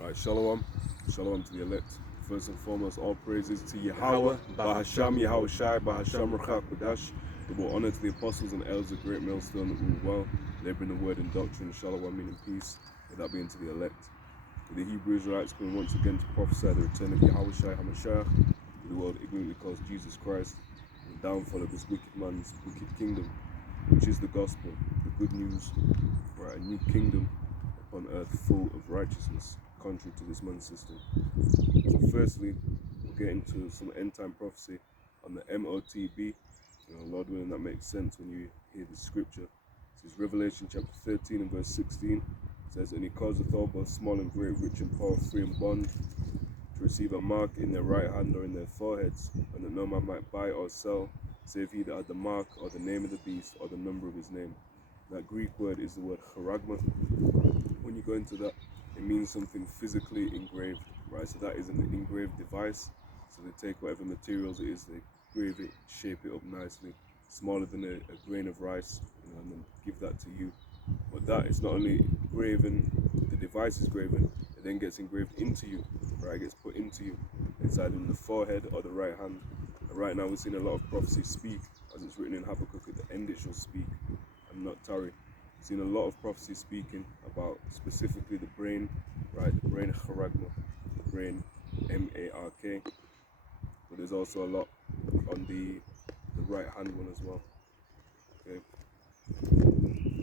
Right, shalom. Shalom to the elect. First and foremost, all praises to Yahawah, bahasham, Yahawashi, bahasham, Rachak, double honor to the apostles and elders of Great Millstone that rule well, laboring the word and doctrine, shalom, meaning peace. May that be unto the elect. The Hebrew Israelites going once again to prophesy the return of Yahawashi HaMashiach to the world ignorantly calls Jesus Christ, and the downfall of this wicked man's wicked kingdom, which is the gospel, the good news, right, a new kingdom upon earth full of righteousness, contrary to this man's system. So firstly, we'll get into some end time prophecy on the MOTB. Lord willing, that makes sense when you hear the scripture. This is Revelation chapter 13 and verse 16. It says, "And he causeth all both small and great, rich and poor, free and bond, to receive a mark in their right hand or in their foreheads, and that no man might buy or sell, save he that had the mark or the name of the beast or the number of his name." That Greek word is the word charagma. When you go into that, it means something physically engraved, right? So that is an engraved device. So they take whatever materials it is, they engrave it, shape it up nicely, smaller than a grain of rice, and then give that to you. But that is not only graven, the device is graven, it then gets engraved into you, right? It gets put into you. It's either in the forehead or the right hand. And right now we're seeing a lot of prophecy speak, as it's written in Habakkuk, at the end it shall speak and not tarry. Seen a lot of prophecy speaking about specifically the brain, right? The brain charagma, the brain M-A-R-K. But there's also a lot on the right hand one as well. Okay.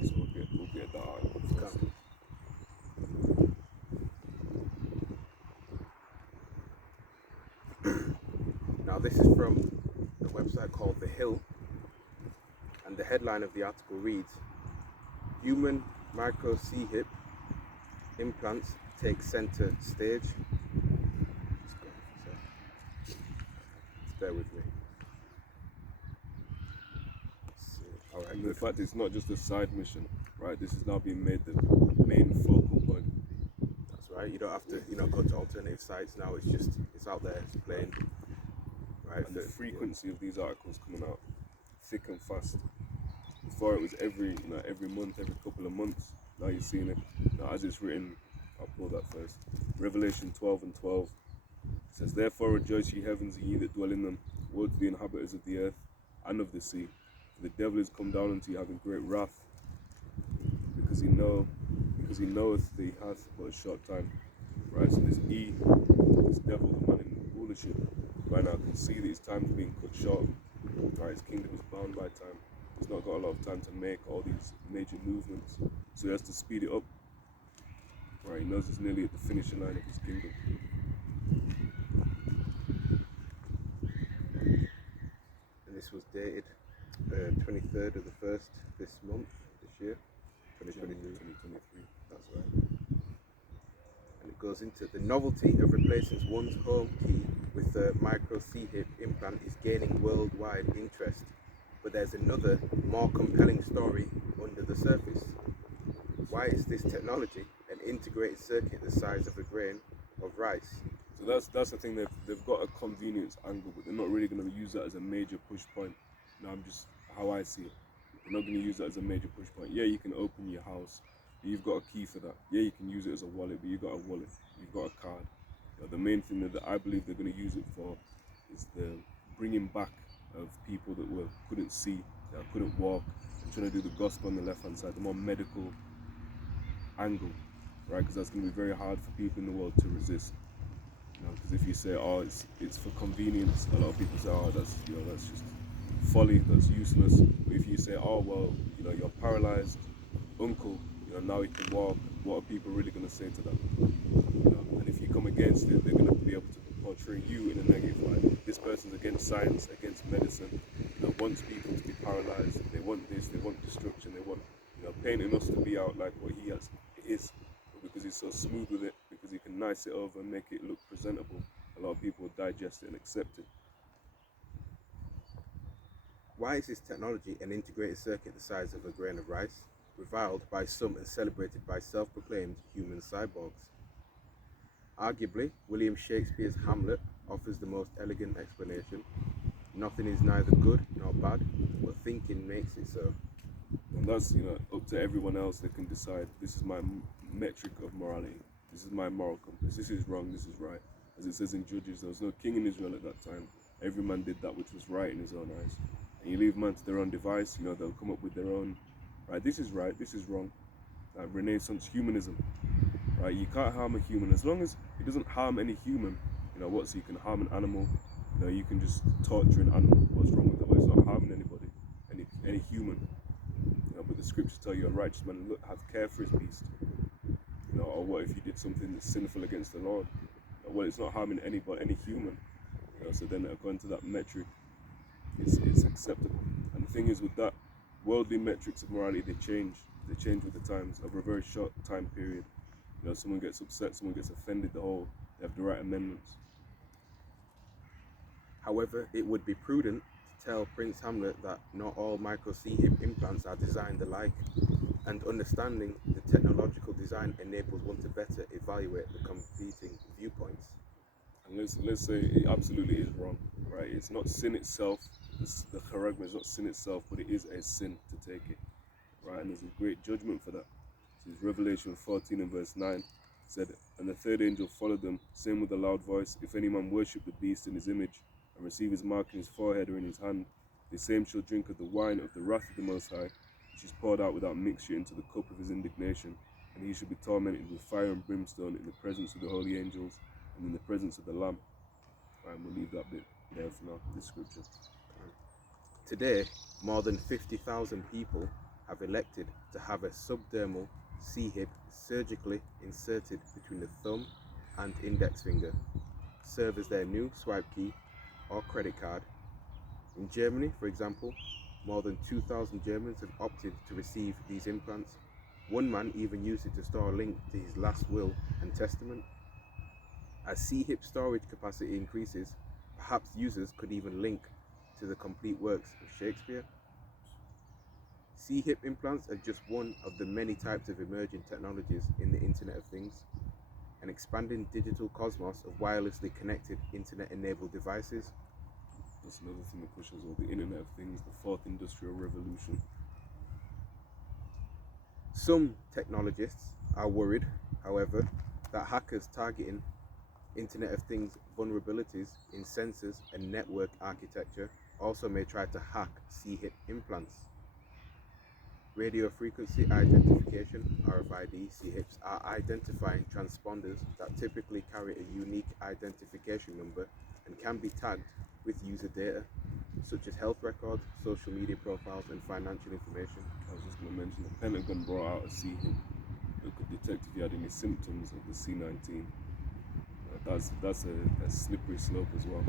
So we'll get that out first. Now this is from a website called The Hill, and the headline of the article reads, "Human micro C-hip implants take center stage." Just bear with me. Alright, and the fact it's not just a side mission, right? This is now being made the main focal point. That's right. You don't have to, go to alternative sites now. It's out there. It's playing. Right. And the frequency of these articles coming out thick and fast. Before it was every month, every couple of months. Now you're seeing it. Now as it's written, I'll pull that first. Revelation 12 and 12 says, "Therefore rejoice ye heavens and ye that dwell in them. Woe to the inhabitants of the earth and of the sea. For the devil is come down unto you having great wrath, because he knoweth that he hath but a short time." Right, so this devil, the man in rulership, right now can see that his time is being cut short. Right, his kingdom is bound by time. He's not got a lot of time to make all these major movements, so he has to speed it up. Right, he knows he's nearly at the finishing line of his kingdom. And this was dated 23rd of the 1st this month, this year, 2023. That's right. And it goes into the novelty of replacing one's home key with the micro C-hip implant is gaining worldwide interest. But there's another, more compelling story under the surface. Why is this technology an integrated circuit the size of a grain of rice? So that's the thing, they've got a convenience angle, but they're not really going to use that as a major push point. No, I'm just how I see it. They're not going to use that as a major push point. Yeah, you can open your house, but you've got a key for that. Yeah, you can use it as a wallet, but you've got a wallet, you've got a card. The main thing that I believe they're going to use it for is the bringing back of people that couldn't see, that couldn't walk, and trying to do the gospel on the left hand side, the more medical angle, right? Because that's going to be very hard for people in the world to resist. Because if you say, "Oh, it's for convenience," a lot of people say, "Oh, that's just folly, that's useless." But if you say, "Oh, well, you're paralyzed uncle, now he can walk," what are people really going to say to that? And if you come against it, they're going to be able to portray you in a negative light. This person's against science, against medicine, wants people to be paralyzed. They want this, they want destruction, they want, painting us to be out like what he is. But because he's so smooth with it, because he can nice it over and make it look presentable, a lot of people digest it and accept it. Why is this technology an integrated circuit the size of a grain of rice, reviled by some and celebrated by self-proclaimed human cyborgs? Arguably, William Shakespeare's Hamlet offers the most elegant explanation. Nothing is neither good nor bad, but thinking makes it so. And that's, up to everyone else. They can decide, this is my metric of morality. This is my moral compass. This is wrong. This is right. As it says in Judges, there was no king in Israel at that time. Every man did that which was right in his own eyes. And you leave man to their own device, you know, they'll come up with their own, right, this is right, this is wrong. Renaissance humanism, right? You can't harm a human as long as it doesn't harm any human. You know what? So you can harm an animal. You know, you can just torture an animal. What's wrong with that? Well, it's not harming anybody, any human. You know, but the scriptures tell you a righteous man look have care for his beast. You know, or what if you did something that's sinful against the Lord? Well, it's not harming anybody, any human. You know, so then according to that metric, it's acceptable. And the thing is with that, worldly metrics of morality, they change with the times over a very short time period. You know, someone gets upset, someone gets offended, they have the right amendments. However, it would be prudent to tell Prince Hamlet that not all micro C-hip implants are designed alike, and understanding the technological design enables one to better evaluate the competing viewpoints. And let's say it absolutely is wrong, right? It's not sin itself, the charagma is not sin itself, but it is a sin to take it, right? And there's a great judgment for that. So it's Revelation 14 and verse 9 said, and the third angel followed them, saying with a loud voice, if any man worship the beast in his image, and receive his mark in his forehead or in his hand, the same shall drink of the wine of the wrath of the Most High, which is poured out without mixture into the cup of his indignation, and he shall be tormented with fire and brimstone in the presence of the holy angels and in the presence of the Lamb. Right, we'll leave that bit there for now, this scripture. Today, more than 50,000 people have elected to have a subdermal C-hip surgically inserted between the thumb and index finger, serve as their new swipe key or credit card. In Germany, for example, more than 2,000 Germans have opted to receive these implants. One man even used it to store a link to his last will and testament. As C-hip storage capacity increases, perhaps users could even link to the complete works of Shakespeare. C-hip implants are just one of the many types of emerging technologies in the Internet of Things, an expanding digital cosmos of wirelessly connected Internet-enabled devices. That's another thing that pushes all the Internet of Things, the fourth industrial revolution. Some technologists are worried, however, that hackers targeting Internet of Things vulnerabilities in sensors and network architecture also may try to hack C-hip implants. Radio frequency identification, RFID, C-hips are identifying transponders that typically carry a unique identification number and can be tagged with user data, such as health records, social media profiles, and financial information. I was just going to mention the Pentagon brought out a C-hip that could detect if you had any symptoms of the C-19. That's a slippery slope as well.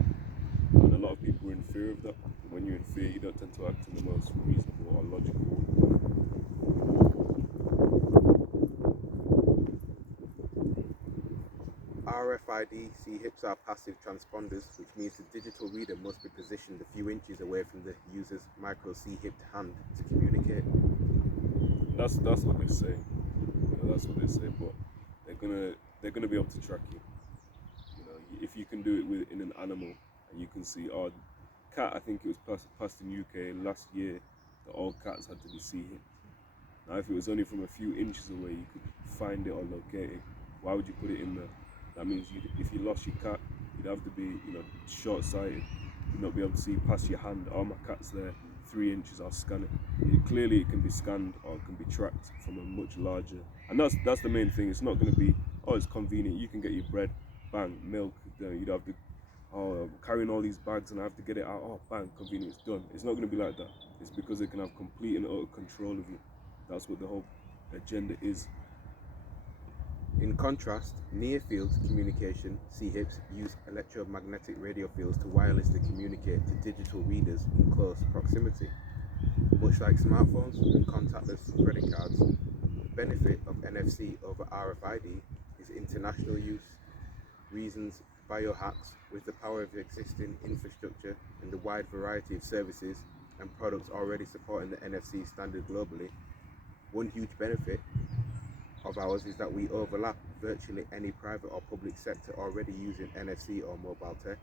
And a lot of people are in fear of that. When you're in fear, you don't tend to act in the most reasonable or logical way. RFID C-hips are passive transponders, which means the digital reader must be positioned a few inches away from the user's micro C-hipped hand to communicate. That's what they say. You know, that's what they say, but they're gonna be able to track you. You know, if you can do it in an animal, and you can see, cat. I think it was passed in UK last year that all cats had to be C-hipped. Now, if it was only from a few inches away, you could find it or locate it. Why would you put it in there? That means if you lost your cat, you'd have to be, you know, short-sighted. You'd not be able to see past your hand. Oh, my cat's there, 3 inches. I'll scan it. Clearly, it can be scanned or it can be tracked from a much larger. And that's the main thing. It's not going to be, it's convenient. You can get your bread, bang, milk. You'd have to carrying all these bags and I have to get it out. Oh, bang, convenient. It's done. It's not going to be like that. It's because they can have complete and utter control of you. That's what the whole agenda is. In contrast, near-field communication C-hips use electromagnetic radio fields to wirelessly communicate to digital readers in close proximity. Much like smartphones and contactless credit cards, the benefit of NFC over RFID is international use, reasons biohacks with the power of existing infrastructure and the wide variety of services and products already supporting the NFC standard globally. One huge benefit of ours is that we overlap virtually any private or public sector already using NFC or mobile tech.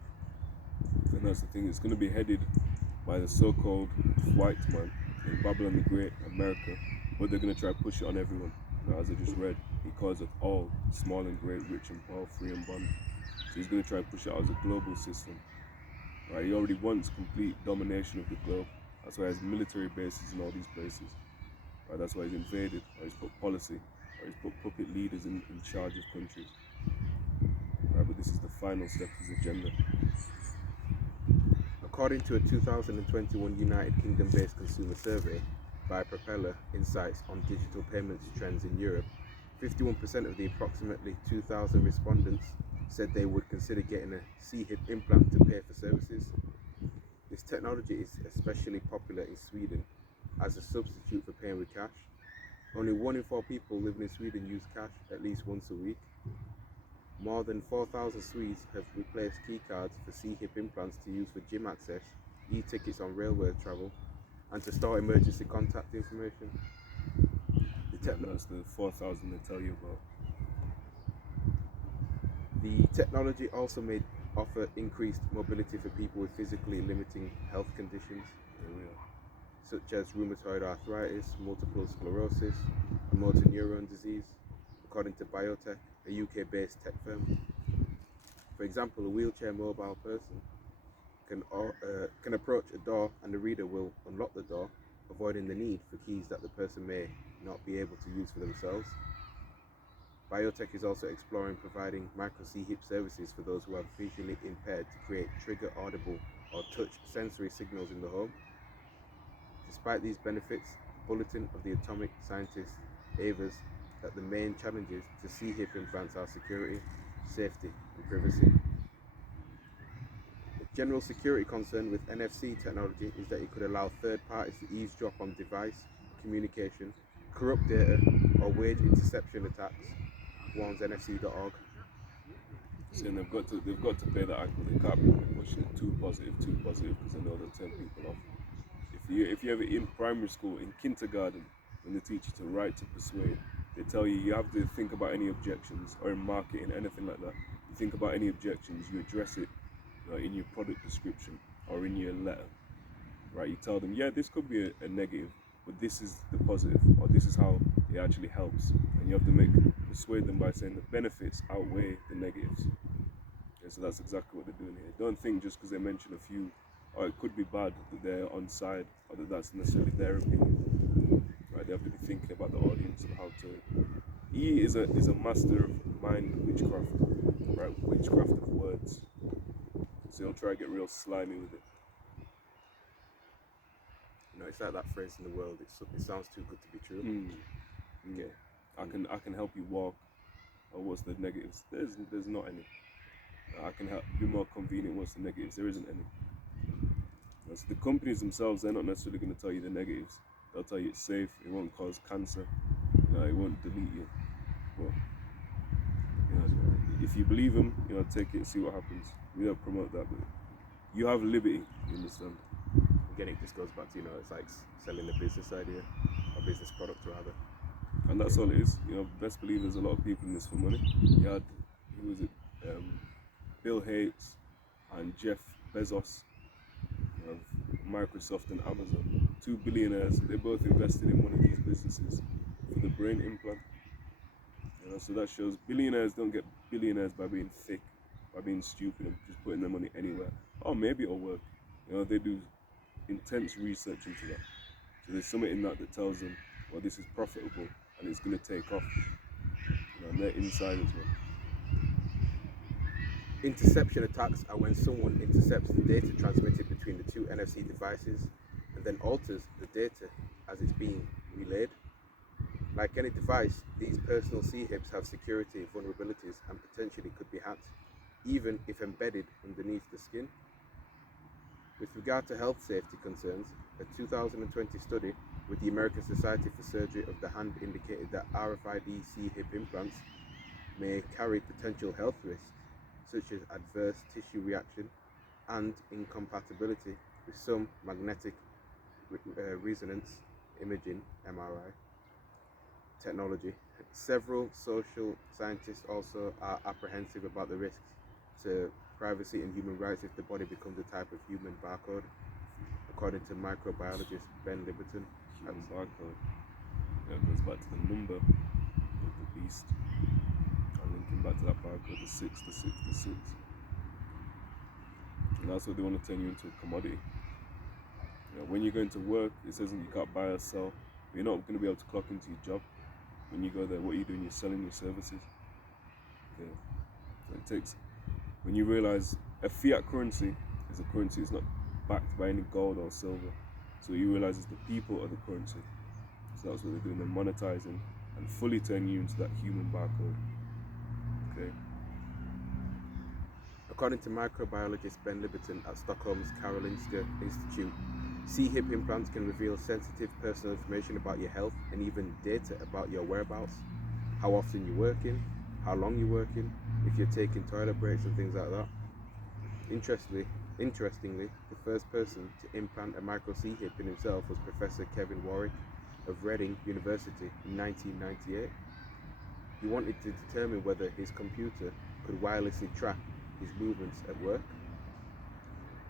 And that's the thing, it's going to be headed by the so-called white man in Babylon the Great, America, but they're going to try to push it on everyone. Now, as I just read, he causeth all, small and great, rich and poor, free and bond. So he's going to try and push it out as a global system. Right? He already wants complete domination of the globe. That's why he has military bases in all these places. Right? That's why he's invaded, or he's put policy, or he's put puppet leaders in charge of countries. Right? But this is the final step of his agenda. According to a 2021 United Kingdom-based consumer survey by Propeller Insights on digital payments trends in Europe, 51% of the approximately 2,000 respondents said they would consider getting a C-hip implant to pay for services. This technology is especially popular in Sweden as a substitute for paying with cash. Only 1 in 4 people living in Sweden use cash at least once a week. More than 4,000 Swedes have replaced keycards for C-hip implants to use for gym access, e-tickets on railway travel, and to store emergency contact information. That's the 4,000 they tell you about. The technology also may offer increased mobility for people with physically limiting health conditions, such as rheumatoid arthritis, multiple sclerosis, and motor neuron disease, according to Biotech, a UK-based tech firm. For example, a wheelchair mobile person can approach a door and the reader will unlock the door, avoiding the need for keys that the person may not be able to use for themselves. Biotech is also exploring providing micro C-hip services for those who are visually impaired to create trigger audible or touch sensory signals in the home. Despite these benefits, the Bulletin of the Atomic Scientist avers that the main challenges to C-hip implants are security, safety, and privacy. The general security concern with NFC technology is that it could allow third parties to eavesdrop on device communication, corrupt data, or wage interception attacks, warns NFC.org. So they've got to play that angle. They can't be pushing it too positive, because they know they'll turn people off. If you ever in primary school, in kindergarten, when they teach you to write to persuade, they tell you have to think about any objections, or in marketing, anything like that. You think about any objections, you address it in your product description or in your letter. Right? You tell them, yeah, this could be a negative, but this is the positive, or this is how it actually helps. And you have to persuade them by saying the benefits outweigh the negatives. Okay, so that's exactly what they're doing here. Don't think just because they mention a few, or it could be bad, that they're on side, or that that's necessarily their opinion. Right? They have to be thinking about the audience and how to. He is a master of mind witchcraft, right? Witchcraft of words. So he'll try to get real slimy with it. You know, it's like that phrase in the world, it sounds too good to be true. Yeah, I can help you walk. Or what's the negatives? There's not any. I can help be more convenient. What's the negatives? There isn't any. So the companies themselves, they're not necessarily going to tell you the negatives. They'll tell you it's safe. It won't cause cancer. It won't delete you. But if you believe them, take it, see what happens. We don't promote that, but you have liberty. You understand? Again, it just goes back to, it's like selling a business idea, or business product rather. And that's all it is. Best believe there's a lot of people in this for money. You had, who was it? Bill Gates and Jeff Bezos of Microsoft and Amazon. 2 billionaires. They both invested in one of these businesses for the brain implant. So that shows billionaires don't get billionaires by being thick, by being stupid and just putting their money anywhere. Oh, maybe it'll work. They do intense research into that. So there's something in that tells them, well, this is profitable and it's going to take off. And they're inside as well. Interception attacks are when someone intercepts the data transmitted between the two NFC devices and then alters the data as it's being relayed. Like any device, these personal C-hips have security vulnerabilities and potentially could be hacked, even if embedded underneath the skin. With regard to health safety concerns, a 2020 study with the American Society for Surgery of the Hand indicated that RFID C-hip implants may carry potential health risks, such as adverse tissue reaction and incompatibility with some magnetic resonance imaging (MRI) technology. Several social scientists also are apprehensive about the risks to privacy and human rights if the body becomes a type of human barcode, according to microbiologist Ben Liberton. Human barcode. It goes back to the number of the beast. And linking back to that barcode, the 6, the 6, the 6. And that's what they want to turn you into a commodity. When you're going to work, it says that you can't buy or sell. But you're not going to be able to clock into your job. When you go there, what are you doing? You're selling your services. Okay. So it takes, when you realize a fiat currency is a currency, it's not backed by any gold or silver. So you realize it's the people are the currency. So that's what they're doing. They're monetizing and fully turning you into that human barcode. Okay. According to microbiologist Ben Liberton at Stockholm's Karolinska Institute, C-hip implants can reveal sensitive personal information about your health and even data about your whereabouts, how often you're working, how long you're working, if you're taking toilet breaks and things like that. Interestingly, the first person to implant a micro C-hip in himself was Professor Kevin Warwick of Reading University in 1998. He wanted to determine whether his computer could wirelessly track his movements at work.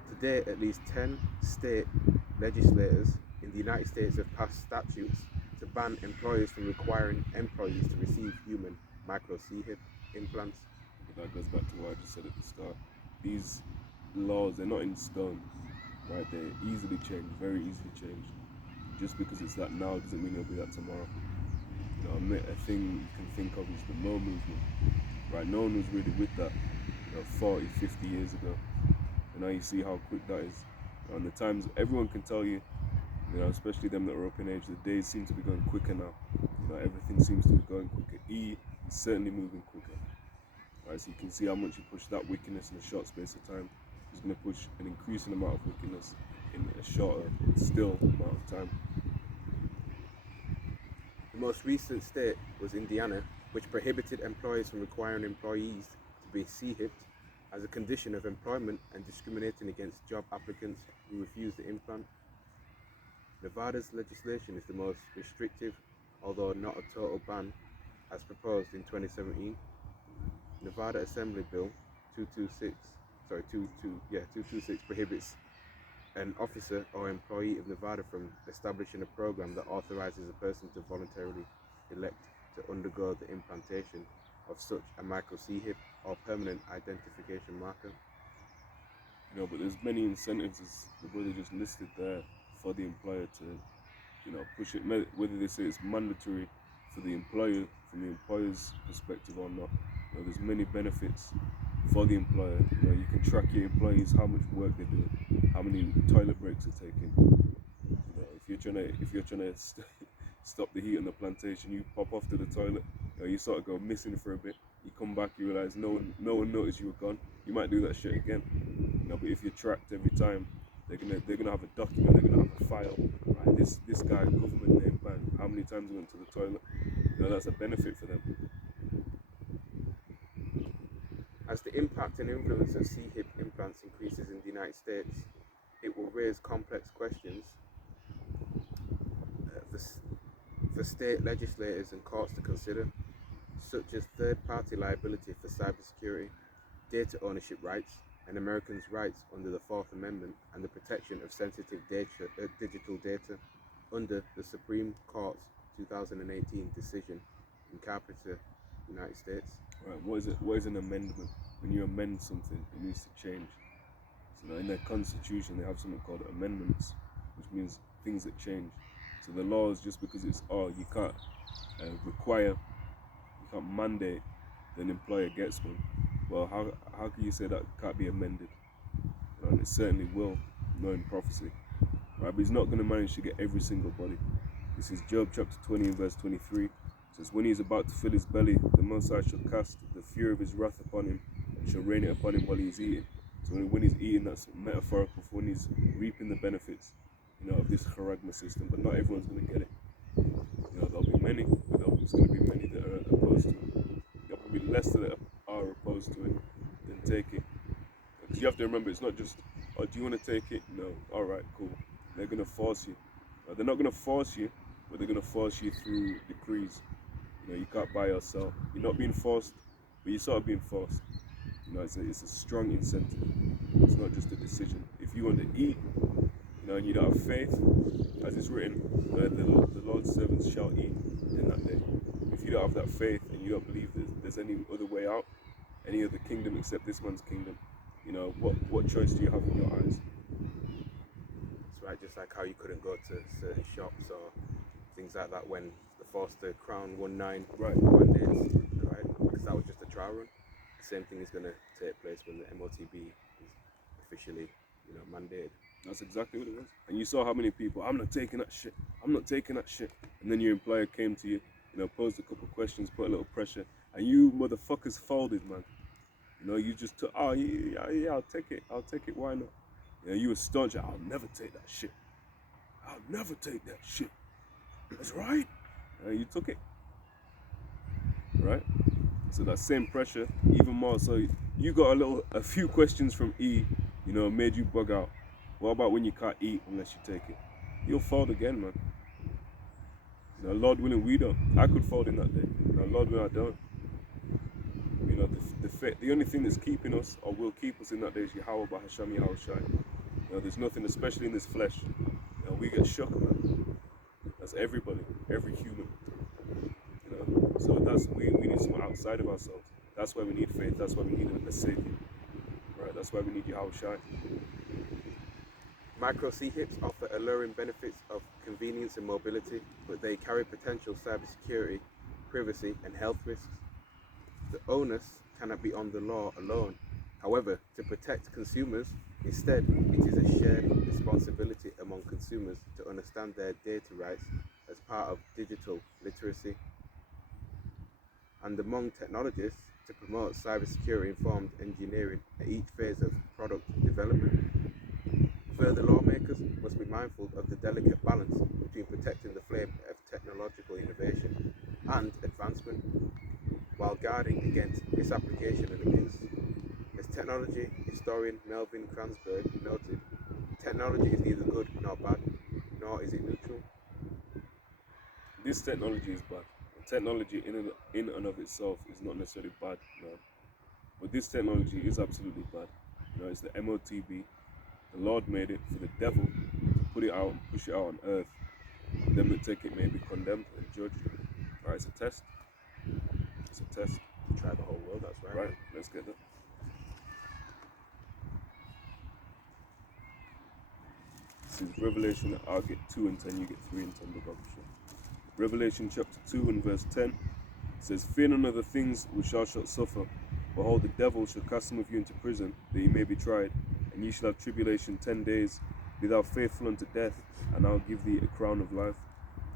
Today, at least 10 state legislators in the United States have passed statutes to ban employers from requiring employees to receive human micro C-hip implants. But that goes back to what I just said at the start. These laws, they're not in stone, right? They're easily changed, very easily changed. Just because it's that now doesn't mean it'll be that tomorrow. A thing you can think of is the Mo movement, right? No one was really with that 40, 50 years ago. And now you see how quick that is. And the times, everyone can tell you, especially them that are up in age, the days seem to be going quicker now. Everything seems to be going quicker. E is certainly moving quicker. Right, so you can see how much you push that wickedness in a short space of time. It's going to push an increasing amount of wickedness in a shorter, still amount of time. The most recent state was Indiana, which prohibited employers from requiring employees to be C-hipped as a condition of employment and discriminating against job applicants who refused the implant. Nevada's legislation is the most restrictive, although not a total ban, as proposed in 2017. Nevada Assembly Bill 226 prohibits an officer or employee of Nevada from establishing a program that authorizes a person to voluntarily elect to undergo the implantation of such a micro C-hip or permanent identification marker. But there's many incentives, as the brother just listed there, for the employer to, push it, whether they say it's mandatory for the employer, from the employer's perspective or not. There's many benefits for the employer. You can track your employees, how much work they're doing, how many toilet breaks they're taking. If you're trying to stop the heat on the plantation, you pop off to the toilet. You sort of go missing for a bit. You come back, you realize no one noticed you were gone. You might do that shit again. But if you're tracked every time, they're gonna have a document. They're gonna have a file. Right? This guy, government name, bang. How many times he went to the toilet? That's a benefit for them. As the impact and influence of C-hip implants increases in the United States, it will raise complex questions for state legislators and courts to consider, such as third-party liability for cybersecurity, data ownership rights, and Americans' rights under the Fourth Amendment and the protection of sensitive digital data under the Supreme Court's 2018 decision in Carpenter, United States. Right, what is an amendment? When you amend something, it needs to change. So in their constitution, they have something called amendments, which means things that change. So the laws, just because it's you can't require, you can't mandate that an employer gets one. Well, how can you say that can't be amended? And it certainly will, knowing prophecy. Right, but he's not going to manage to get every single body. This is Job chapter 20 and verse 23. It says, when he is about to fill his belly, the Most High shall cast the fury of his wrath upon him, and shall rain it upon him while he is eating. So when he's eating, that's metaphorical for when he's reaping the benefits, of this charagma system. But not everyone's going to get it. There'll be many, but there's going to be many that are opposed to it. There'll be less that are opposed to it than take it. Because you have to remember, it's not just, do you want to take it? No. All right, cool. They're going to force you. They're not going to force you, but they're going to force you through decrees. You can't buy or sell. You're not being forced, but you're sort of being forced. It's a strong incentive. It's not just a decision. If you want to eat, and you don't have faith, as it's written, the Lord's servants shall eat in that day. If you don't have that faith and and you don't believe there's any other way out, any other kingdom except this man's kingdom, what choice do you have in your eyes? That's right, just like how you couldn't go to certain shops or things like that when the Forster Crown won 9 mandates, right? Because that was just a trial run. The same thing is going to take place when the MOTB is officially, mandated. That's exactly what it was. And you saw how many people, I'm not taking that shit. And then your employer came to you, posed a couple of questions, put a little pressure, and you motherfuckers folded, man. You just took, oh, yeah, I'll take it, why not? You were staunch, I'll never take that shit. That's right. You took it, right? So that same pressure, even more. So you got a few questions from E, made you bug out. What about when you can't eat unless you take it? You'll fold again, man. Lord willing, we don't. I could fold in that day. Lord willing, I don't. The only thing that's keeping us, or will keep us in that day, is Yahawah, bahasham, Yahawashi. There's nothing, especially in this flesh. We get shook, man. That's everybody, every human. So we need someone outside of ourselves. That's why we need faith. That's why we need a savior. Right? That's why we need Yahawashi. Micro C-HIPs offer alluring benefits of convenience and mobility, but they carry potential cybersecurity, privacy, and health risks. The onus cannot be on the law alone. However, to protect consumers, instead, it is a shared responsibility among consumers to understand their data rights as part of digital literacy, and among technologists to promote cybersecurity-informed engineering at each phase of product development. Further, lawmakers must be mindful of the delicate balance between protecting the flame of technological innovation and advancement, while guarding against misapplication and abuse. As technology historian Melvin Kranzberg noted, technology is neither good nor bad, nor is it neutral. This technology is bad. Technology in and of itself is not necessarily bad, but this technology is absolutely bad. It's the MOTB. The Lord made it for the devil to put it out and push it out on earth. Them that take it may be condemned and judged. Right, it's a test. Try the whole world, that's right. Right, let's get that. This is Revelation. I'll get 2 and 10, you get 3 and 10, the bahasham. Revelation chapter 2 and verse 10 says, Fear none of the things which thou shalt suffer. Behold, the devil shall cast some of you into prison, that ye may be tried, and ye shall have tribulation 10 days. Be thou faithful unto death, and I'll give thee a crown of life.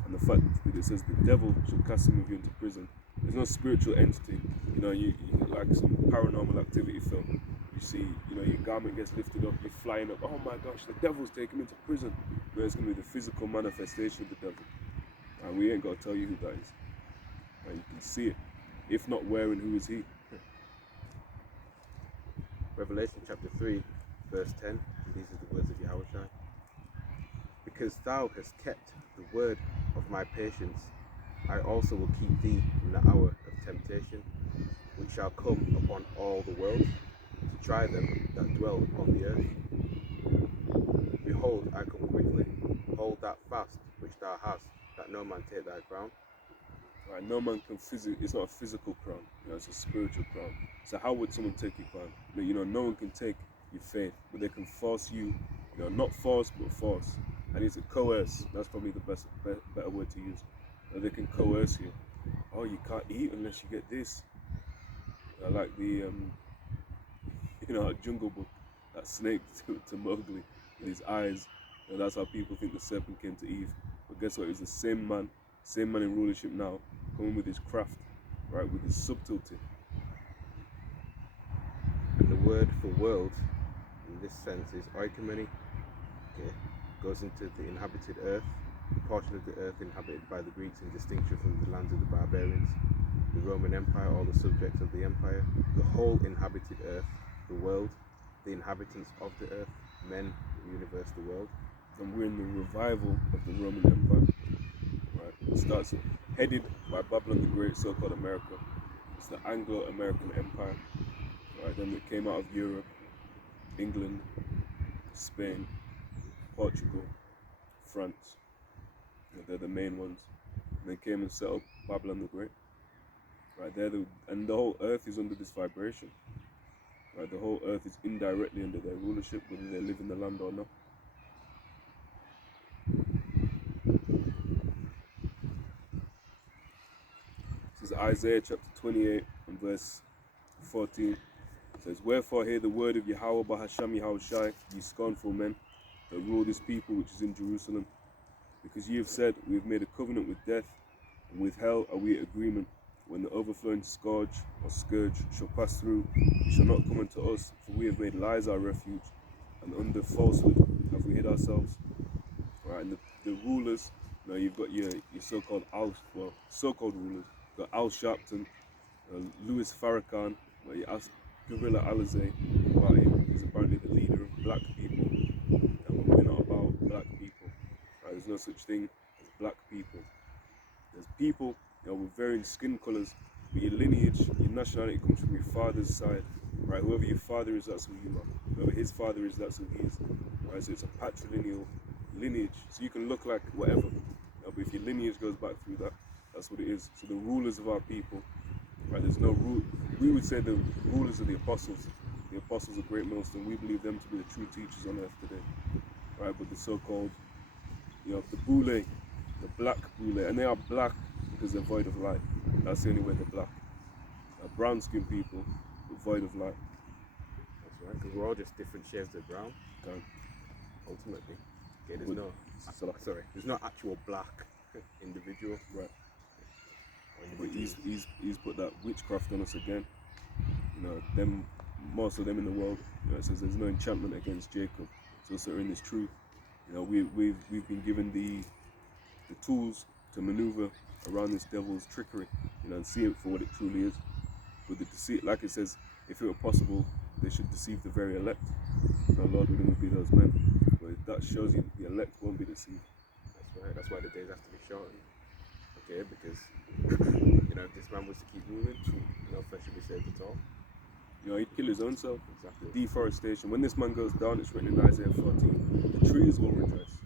And the fact that it says the devil shall cast some of you into prison, there's no spiritual entity. You like some paranormal activity film. You see, your garment gets lifted up, you're flying up. Oh my gosh, the devil's taking me into prison. It's going to be the physical manifestation of the devil. And we ain't got to tell you who that is. And you can see it. If not where and who is he? Revelation chapter 3, verse 10, and these are the words of Yahawashi. Because thou hast kept the word of my patience, I also will keep thee from the hour of temptation, which shall come upon all the world, to try them that dwell upon the earth. Behold, I come quickly. Hold that fast which thou hast, that no man take thy crown. Right, no man can it's not a physical crown, it's a spiritual crown. So how would someone take your crown? No one can take your faith, but they can force you, not force, but force. And it's a coerce. That's probably the better word to use. They can coerce you. Oh, you can't eat unless you get this. Like the, Jungle Book, that snake to Mowgli with his eyes. That's how people think the serpent came to Eve. But guess what? It was the same man in rulership now, coming with his craft, right, with his subtlety. And the word for world, in this sense, is oikomene. Okay, goes into the inhabited earth, the portion of the earth inhabited by the Greeks in distinction from the lands of the barbarians, the Roman Empire, all the subjects of the empire, the whole inhabited earth, the world, the inhabitants of the earth, men, the universe, the world. And we're in the revival of the Roman Empire. Right? It starts headed by Babylon the Great, so-called America. It's the Anglo-American Empire. Right? Then it came out of Europe, England, Spain, Portugal, France. They're the main ones. And they came and set up Babylon the Great. right? And the whole earth is under this vibration, right? The whole earth is indirectly under their rulership, whether they live in the land or not. This is Isaiah chapter 28 and verse 14. It says, "Wherefore hear the word of Yahawah, bahasham, Yahawashi, ye scornful men that rule this people which is in Jerusalem. Because ye have said, we have made a covenant with death, and with hell are we at agreement. When the overflowing scourge or scourge shall pass through, it shall not come unto us, for we have made lies our refuge, and under falsehood have we hid ourselves." Right, and the rulers, you've got your so-called so-called rulers. You've got Al Sharpton, Louis Farrakhan, where you ask Gorilla Alizé about him. He's apparently the leader of black people. And we're not about black people. Right? There's no such thing as black people. There's people with varying skin colors, but your lineage, your nationality comes from your father's side. Right? Whoever your father is, that's who you are. Whoever his father is, that's who he is. Right? So it's a patrilineal lineage. So you can look like whatever. But if your lineage goes back through that, that's what it is. So the rulers of our people, right? There's no rule. We would say the rulers are the apostles. The apostles of Great Millstone. We believe them to be the true teachers on earth today, right? But the so-called, the boule, the black boule, and they are black because they're void of light. That's the only way they're black. Brown-skinned people, but void of light. That's right, because we're all just different shades of brown. Okay. Ultimately, okay, there's no actual black individual. Right. But he's put that witchcraft on us again. Most of them in the world. It says there's no enchantment against Jacob. It's also in this truth. We've been given the tools to maneuver around this devil's trickery. And see it for what it truly is. But the deceit, like it says, if it were possible, they should deceive the very elect. Lord willing would be those men. But that shows you the elect won't be deceived. That's right. That's why the days have to be shortened. Okay, because if this man was to keep ruling, no flesh should be saved at all. He'd kill his own self. Exactly. Deforestation. When this man goes down, it's written in Isaiah 14, the trees will rejoice.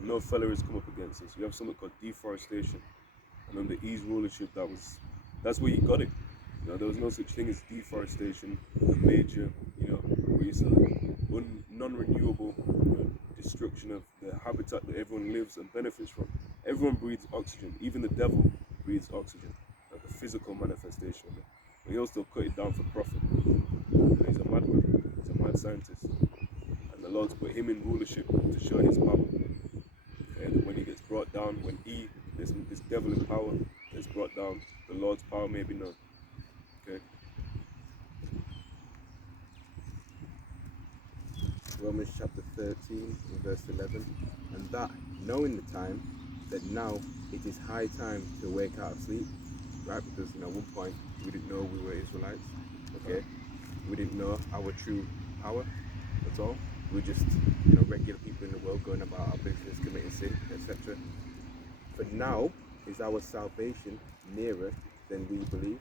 No fella has come up against us. You have something called deforestation. And under E's rulership, that's where you got it. There was no such thing as deforestation, a major, non-renewable destruction of the habitat that everyone lives and benefits from. Everyone breathes oxygen. Even the devil breathes oxygen, like a physical manifestation of it. But he'll still cut it down for profit. He's a madman. He's a mad scientist. And the Lord's put him in rulership to show his power. And when he gets brought down, when this devil in power gets brought down, the Lord's power may be known. Okay. Romans chapter 13, verse 11. And that, knowing the time, that now it is high time to wake out of sleep. Right? Because at one point we didn't know we were Israelites. Okay? We didn't know our true power at all. We were just regular people in the world going about our business, committing sin, etc. But now is our salvation nearer than we believed.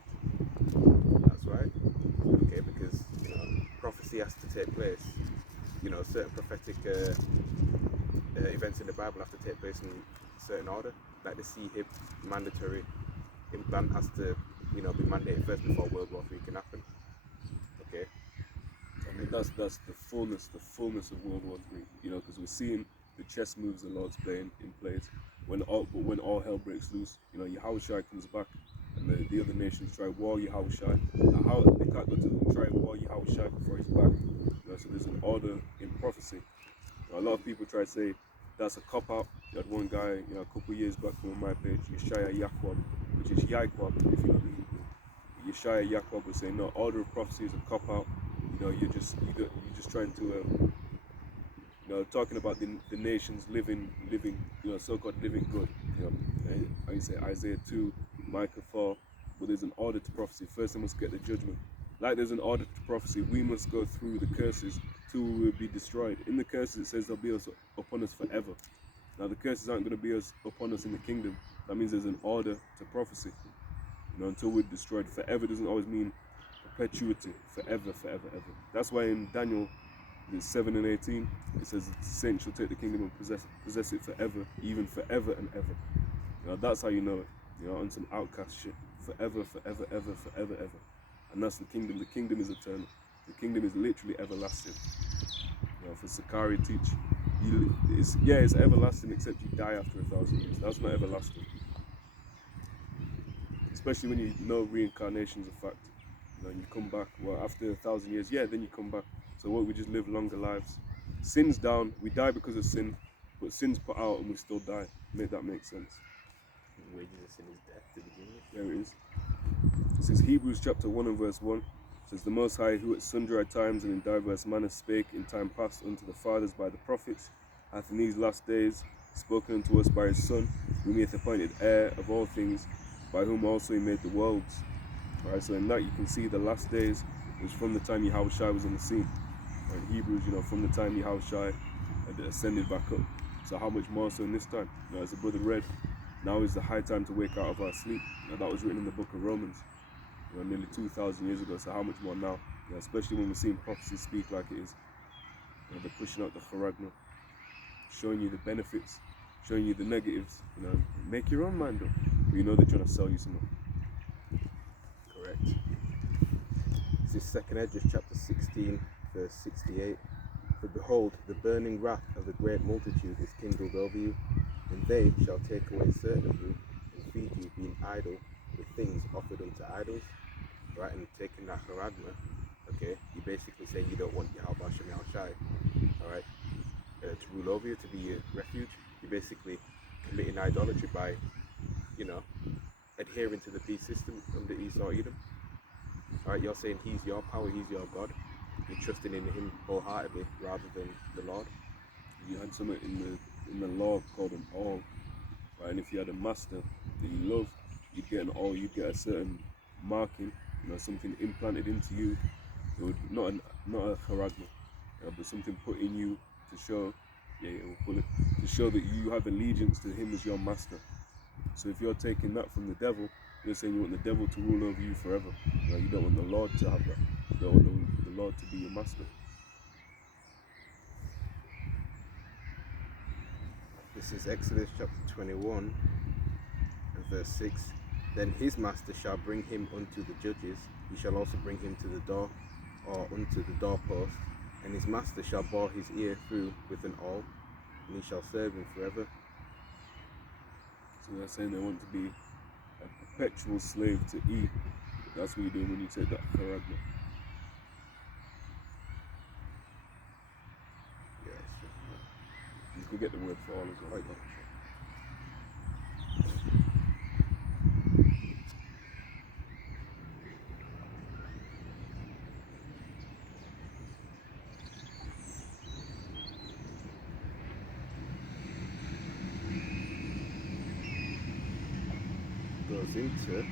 That's right. Okay, because prophecy has to take place. Certain prophetic events in the Bible have to take place in a certain order. Like the sea-hip mandatory implant has to, be mandated first before World War III can happen. Okay. I mean that's the fullness of World War III. Because we're seeing the chess moves the Lord's playing in place. When all hell breaks loose, Yahawashi comes back, and the other nations try war Yahawashi. How they can't go to try war Yahawashi before he's back. So there's an order in prophecy. A lot of people try to say that's a cop out. You had one guy, a couple of years back on my page, Yahawah, which is Yahawah, if you know the Hebrew. Yahawah was saying no, order of prophecy is a cop out. You're just trying to talking about the nations living, so-called living good. I say Isaiah 2, Micah 4, but there's an order to prophecy. First, they must get the judgment. Like there's an order to prophecy, we must go through the curses till we will be destroyed. In the curses, it says they'll be upon us forever. Now, the curses aren't going to be upon us in the kingdom. That means there's an order to prophecy. Until we're destroyed. Forever doesn't always mean perpetuity. Forever, forever, ever. That's why in Daniel 7 and 18, it says the saints shall take the kingdom and possess it forever, even forever and ever. That's how you know it. On some outcast shit. forever, forever, ever, forever, ever. And that's the kingdom. The kingdom is eternal. The kingdom is literally everlasting. For Sakari teach, it's everlasting except you die after 1,000 years. That's not everlasting. Especially when you know reincarnation is a fact. You come back, after 1,000 years, then you come back. So what, we just live longer lives. Sin's down, we die because of sin, but sin's put out and we still die. Make that make sense. The wages of sin is death to begin with. There it is. This is Hebrews chapter 1 and verse 1. It says, the Most High, who at sundry times and in diverse manners spake in time past unto the fathers by the prophets, hath in these last days spoken unto us by his Son, whom he hath appointed heir of all things, by whom also he made the worlds. Alright, so in that you can see the last days was from the time Yahawashi was on the scene. In Hebrews, from the time Yahawashi had ascended back up. So how much more so in this time? As the brother read, now is the high time to wake out of our sleep. That was written in the book of Romans, nearly 2,000 years ago. So how much more now? Especially when we're seeing prophecy speak like it is. They're pushing out the charagma, showing you the benefits, showing you the negatives. Make your own mind up. But they're trying to sell you something. Correct. This is 2nd Esdras chapter 16, verse 68. For behold, the burning wrath of the great multitude is kindled over you, and they shall take away certain of you, and feed you, being idle with things offered unto idols. Right, and taking that haragma, okay, you basically say you don't want Yahawah Yahawashi, alright, to rule over you, to be your refuge. You're basically committing idolatry by, adhering to the beast system under Esau Edom. Alright, you're saying he's your power, he's your God. You're trusting in him wholeheartedly rather than the Lord. You had something in the law called an all, right? And if you had a master that you loved, you'd get an all, you'd get a certain marking, something implanted into you. It would not a charagma, but something put in you to show, to show that you have allegiance to him as your master. So if you're taking that from the devil, you're saying you want the devil to rule over you forever. You don't want the Lord to have that. You don't want the Lord to be your master. This is Exodus chapter 21 and verse 6. Then his master shall bring him unto the judges. He shall also bring him to the door, or unto the doorpost. And his master shall bore his ear through with an awl, and he shall serve him forever. So they're saying they want to be a perpetual slave to eat. That's what you're doing when you take that charagma. Yes. You can get the word for all as well. Goes into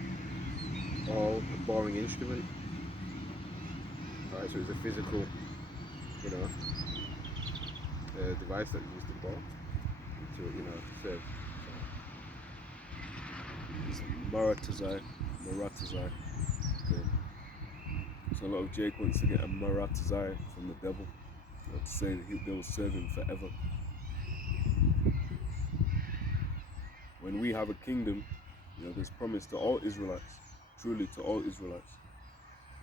all a boring instrument. Alright, so it's a physical, device that you use to bore to, serve. It's maratazai. Okay. So a lot of Jake wants to get a maratazai from the devil, to say that they will serve him forever. When we have a kingdom, there's promise to all Israelites, truly to all Israelites,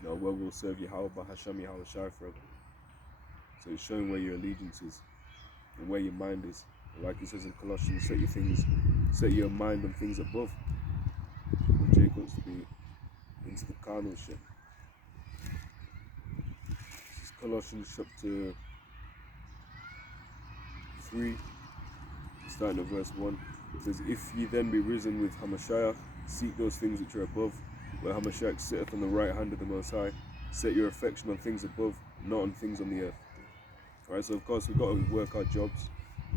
where we'll serve Yahawah, bahasham, Yahawashi forever. So it's showing where your allegiance is and where your mind is. And like it says in Colossians, set your mind on things above. And Jake wants to be into the carnal shit. This is Colossians chapter 3, starting at verse 1. It says, if ye then be risen with Hamashiach, seek those things which are above, where Hamashiach sitteth on the right hand of the Most High. Set your affection on things above, not on things on the earth. Alright, so of course we've got to work our jobs.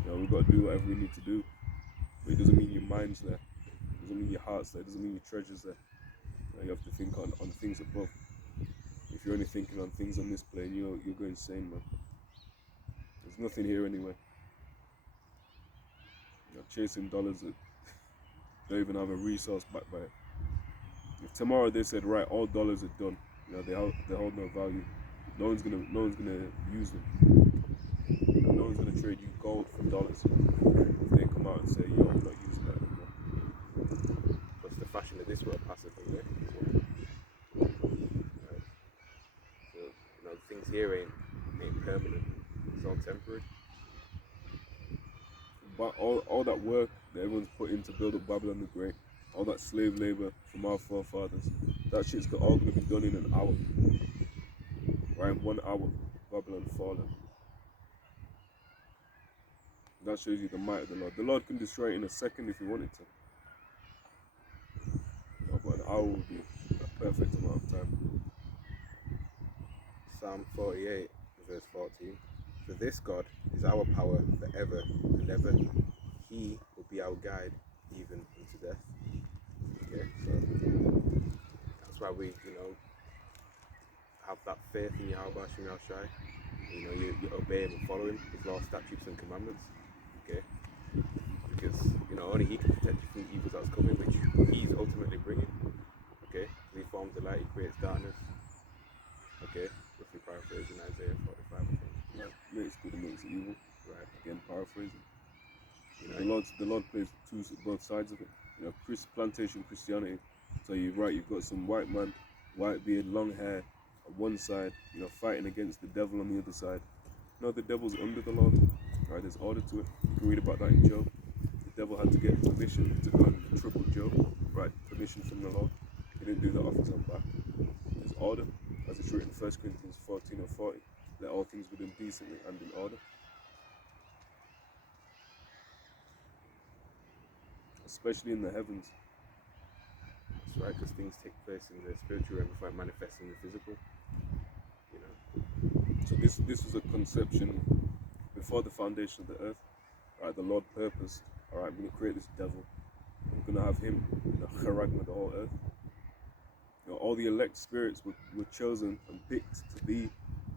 We've got to do whatever we need to do. But it doesn't mean your mind's there. It doesn't mean your heart's there. It doesn't mean your treasure's there. You have to think on things above. If you're only thinking on things on this plane, you're going insane, man. There's nothing here anyway. You're chasing dollars that don't even have a resource backed by it. If tomorrow they said, right, all dollars are done, they hold no value. No one's gonna use them. No one's gonna trade you gold for dollars. If they come out and say, yo, we're not using that anymore. Plus the fashion of this world passeth away as well. Right? So, things here ain't permanent. It's all temporary. But all that work that everyone's put in to build up Babylon the Great, all that slave labor from our forefathers, that shit's all going to be done in an hour. Right, in 1 hour, Babylon fallen. That shows you the might of the Lord. The Lord can destroy it in a second if he wanted to. No, but an hour would be a perfect amount of time. Psalm 48, verse 14. For this God is our power forever and ever. He will be our guide even unto death. Okay, so that's why we, have that faith in Yahawashi. You obey him and follow him, his law, statutes and commandments. Okay, because only he can protect you from the evils that's coming, which he's ultimately bringing. Okay, he forms the light, he creates darkness. Okay, roughly paraphrasing Isaiah 45, I think. Yeah, makes good and makes evil. Right. Again, paraphrasing. The Lord plays both sides of it. Plantation Christianity. So you're right, you've got some white man, white beard, long hair on one side, fighting against the devil on the other side. No, the devil's under the Lord. Right, there's order to it. You can read about that in Job. The devil had to get permission to go and trouble Job. Right, permission from the Lord. He didn't do that off his own back. There's order, as it's written in 1 Corinthians 14 or 40. Let all things be done decently and in order. Especially in the heavens. That's right, because things take place in the spiritual realm before it manifests in the physical. So this was a conception before the foundation of the earth. Right, the Lord purposed. All right, I'm going to create this devil. I'm going to have him, charagma the whole earth. All the elect spirits were chosen and picked to be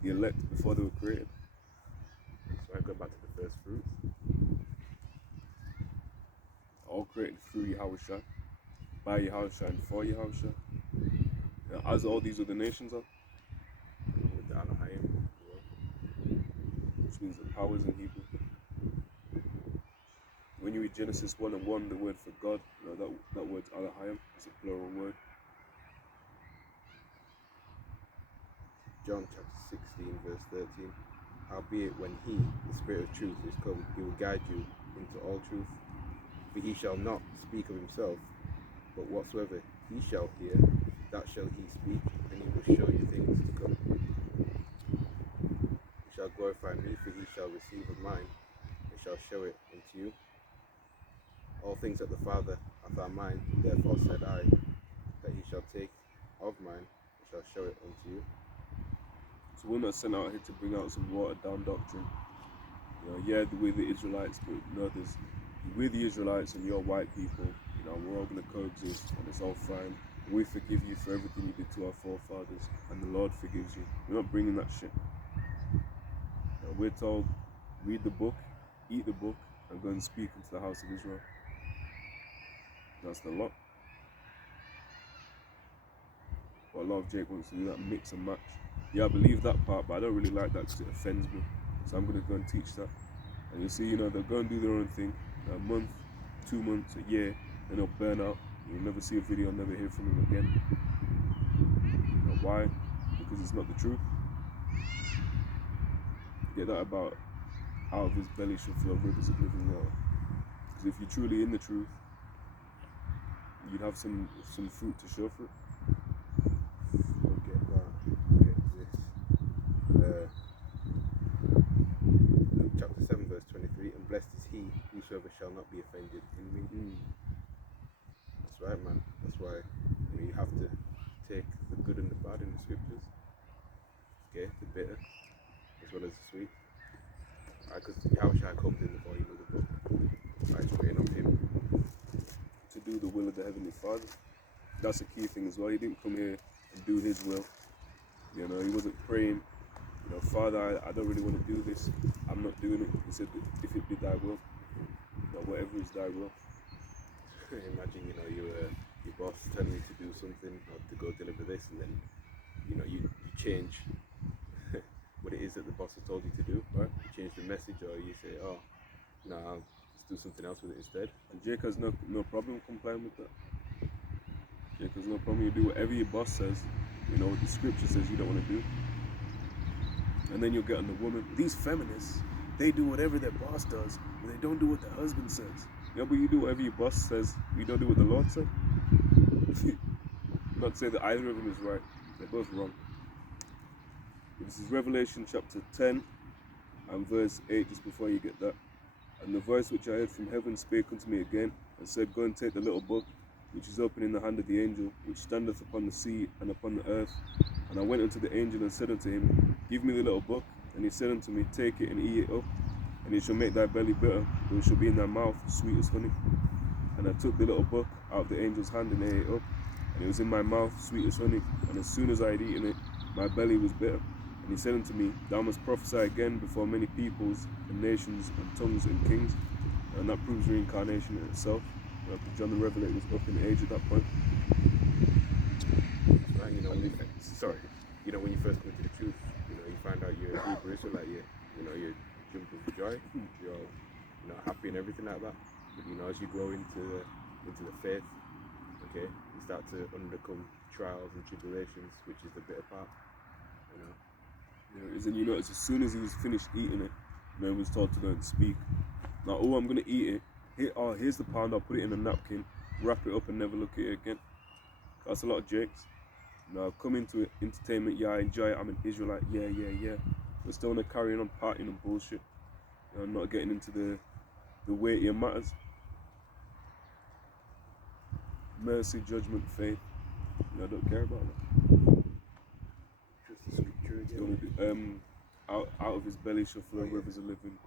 the elect before they were created. So I go back to the first fruits. All created through Yahawashi, by Yahawashi and for Yahawashi. As all these other nations are. With the halalyam. Which means the powers in Hebrew. When you read Genesis 1 and 1, the word for God, that word's halalyam, it's a plural word. John chapter 16, verse 13. Howbeit, when he, the Spirit of truth, is come, he will guide you into all truth. For he shall not speak of himself, but whatsoever he shall hear, that shall he speak, and he will show you things to come. He shall glorify me, for he shall receive of mine, and shall show it unto you. All things that the Father hath are mine, therefore said I, that he shall take of mine, and shall show it unto you. So we're not sent out here to bring out some watered down doctrine. We're the Israelites, but we're the Israelites and you're white people. We're all going to coexist and it's all fine. We forgive you for everything you did to our forefathers and the Lord forgives you. We're not bringing that shit. We're told, read the book, eat the book, and go and speak into the house of Israel. That's the lot. But a lot of Jake wants to do that mix and match. Yeah, I believe that part, but I don't really like that because it offends me. So I'm going to go and teach that. And you'll see, they'll go and do their own thing. A month, 2 months, a year, then they'll burn out. You'll never see a video, never hear from them again. Why? Because it's not the truth. Get that about out of his belly shall flow rivers of living water. Because if you're truly in the truth, you'd have some fruit to show for it. Luke chapter 7 verse 23, and blessed is he whosoever shall not be offended in me. That's right, man. That's why you have to take the good and the bad in the scriptures. Okay, the bitter as well as the sweet. Because Yahawashi comes in before you know the book. It's written of him to do the will of the Heavenly Father. That's a key thing as well. He didn't come here and do his will. He wasn't praying, Father, I don't really want to do this. I'm not doing it. He said, if it be thy will, whatever is thy will. Imagine, your boss telling you to do something or to go deliver this, and then, you change what it is that the boss has told you to do, right? You change the message, or you say, oh, no, let's do something else with it instead. And Jake has no problem complying with that. Yeah, because no problem, you do whatever your boss says, you know, what the scripture says you don't want to do. And then you'll get on the woman. These feminists, they do whatever their boss does, but they don't do what their husband says. Yeah, but you do whatever your boss says, you don't do what the Lord said. Not to say that either of them is right, they're both wrong. This is Revelation chapter 10 and verse 8, just before you get that. And the voice which I heard from heaven spake unto me again, and said, Go and take the little book, which is open in the hand of the angel, which standeth upon the sea and upon the earth. And I went unto the angel and said unto him, Give me the little book. And he said unto me, Take it and eat it up, and it shall make thy belly bitter, but it shall be in thy mouth sweet as honey. And I took the little book out of the angel's hand and ate it up, and it was in my mouth sweet as honey. And as soon as I had eaten it, my belly was bitter. And he said unto me, Thou must prophesy again before many peoples and nations and tongues and kings. And that proves reincarnation in itself. John the Revelator was up in age at that point. Right, you know, when you first come to the truth, you know, you find out you're a Hebrew Israelite, you're jumping for joy, you're happy and everything like that. But you know, as you grow into the faith, okay, you start to undercome trials and tribulations, which is the bitter part, you know. And you notice as soon as he was finished eating it, man was told to go and speak. Now, I'm gonna eat it. Here's the pound. I'll put it in a napkin, wrap it up, and never look at it again. That's a lot of jakes. Now, I've come into it, entertainment. Yeah, I enjoy it. I'm an Israelite. Yeah. But still wanna carry on partying and bullshit. You know, not getting into the weightier matters. Mercy, judgment, faith. I don't care about that. Just the scripture again. Out of his belly shall flow rivers of living.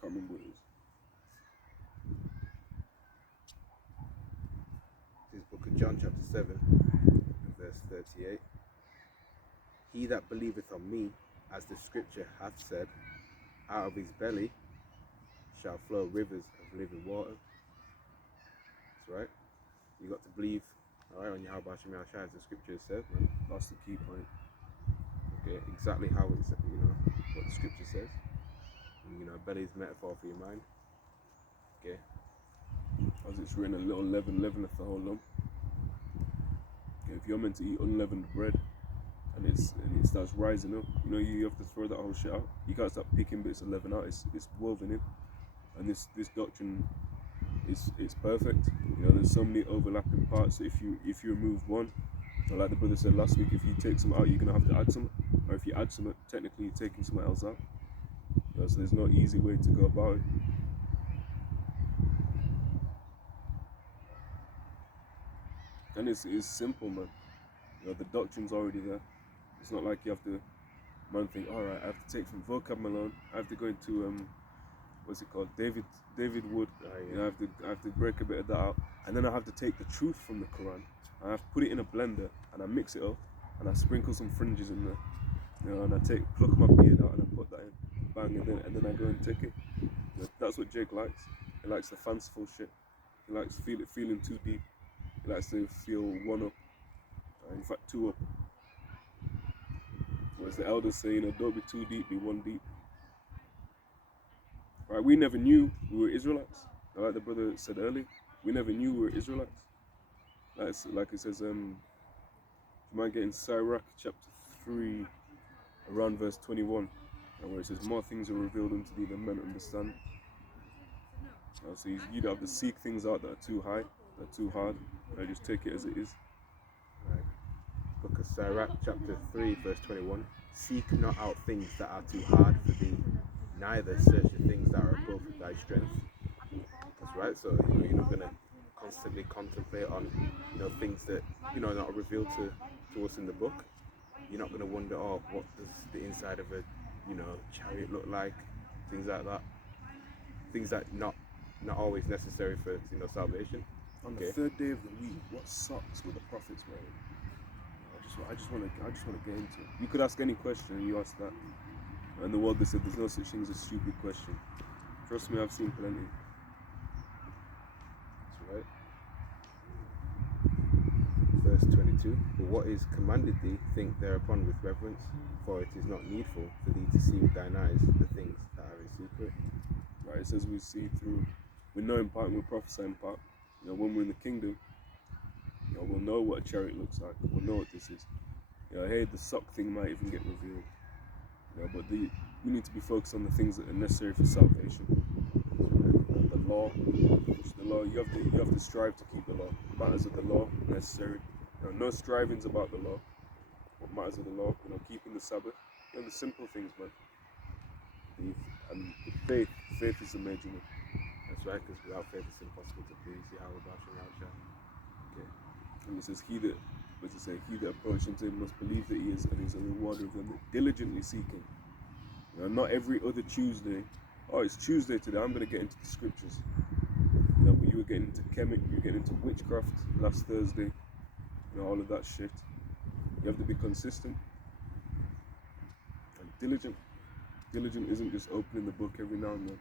Can't remember what it is. This is book of John chapter 7, verse 38. He that believeth on me, as the scripture hath said, out of his belly shall flow rivers of living water. That's right. You got to believe, alright, on Yahawashi, as the scripture says, man. That's the key point. Okay, exactly how it's, what the scripture says. And, belly is metaphor for your mind. Okay. As it's written, a little leaven leaveneth the whole lump. Okay, if you're meant to eat unleavened bread and it starts rising up, you have to throw that whole shit out. You can't start picking bits of leaven out. It's woven in, and this doctrine is perfect. There's so many overlapping parts. So if you remove one, like the brother said last week, if you take some out, you're gonna have to add some, or if you add some, technically you're taking something else out. So there's no easy way to go about it. And it's simple, man. The doctrine's already there. It's not like you have to, man, think, all right, I have to take from vocab Malone. I have to go into what's it called, David Wood. I have to break a bit of that out, and then I have to take the truth from the Quran. I have to put it in a blender and I mix it up and I sprinkle some fringes in there. And I pluck my beard out and I put that in, bang, and then I go and take it. That's what Jake likes. He likes the fanciful shit. He likes feeling too deep. He likes to feel one up, in fact two up. Whereas the elders say, don't be too deep, be one deep. Right? We never knew we were Israelites. Like the brother said earlier, we never knew we were Israelites. Like it says, you might get in Sirach chapter 3, around verse 21, where it says, more things are revealed unto thee than men understand. So you don't have to seek things out that are too high, that are too hard. Just take it as it is. Right. Book of Sirach chapter 3, verse 21. Seek not out things that are too hard for thee, neither search the things that are above thy strength. That's right. So you're not gonna constantly contemplate on things that not revealed to us in the book. You're not gonna wonder, what does the inside of a chariot look like, things like that, things that not always necessary for salvation. On the third day of the week, what socks were the prophets wearing? I just want to get into it. You could ask any question and you ask that. And the world, they said there's no such thing as a stupid question. Trust me, I've seen plenty. That's right. Verse 22. But what is commanded thee, think thereupon with reverence, for it is not needful for thee to see with thine eyes the things that are in secret. Right, it says we see through, we know in part and we prophesy in part. When we're in the kingdom, You know, we'll know what a chariot looks like. We'll know what this is. You know, hey, the sock thing might even get revealed. You know, but we need to be focused on the things that are necessary for salvation. The law, you have to strive to keep the law. Matters of the law necessary. You know, no strivings about the law. What matters of the law, you know, keeping the Sabbath. You know, the simple things, man. And faith is the major one. That's right, because without faith it's impossible to please Yahawah, bahasham, Yahawashi. Okay. And it says, he that approaches him must believe that he is, and is a rewarder of them that diligently seek him. You know, not every other Tuesday. Oh, it's Tuesday today, I'm going to get into the scriptures. You know, but you were getting into you were getting into witchcraft last Thursday. You know, all of that shit. You have to be consistent and diligent. Diligent isn't just opening the book every now and then.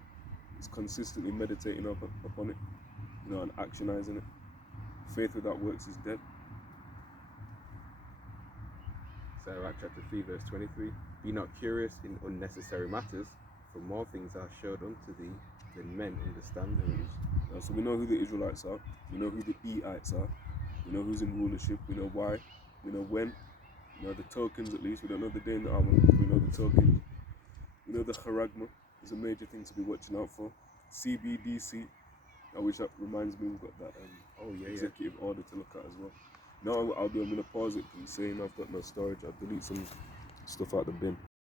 It's consistently meditating upon it, you know, and actionizing it. Faith without works is dead. Sirach chapter 3 verse 23. Be not curious in unnecessary matters, for more things are showed unto thee than men understand. So we know who the Israelites are. We know who the Eites are. We know who's in rulership. We know why. We know when. We know the tokens at least. We don't know the day and the hour. We know the tokens. We know the charagma is a major thing to be watching out for. CBDC. I wish that reminds me we've got that executive order to look at as well. No, I'm going to pause it because it's saying I've got no storage. I'll delete some stuff out the bin.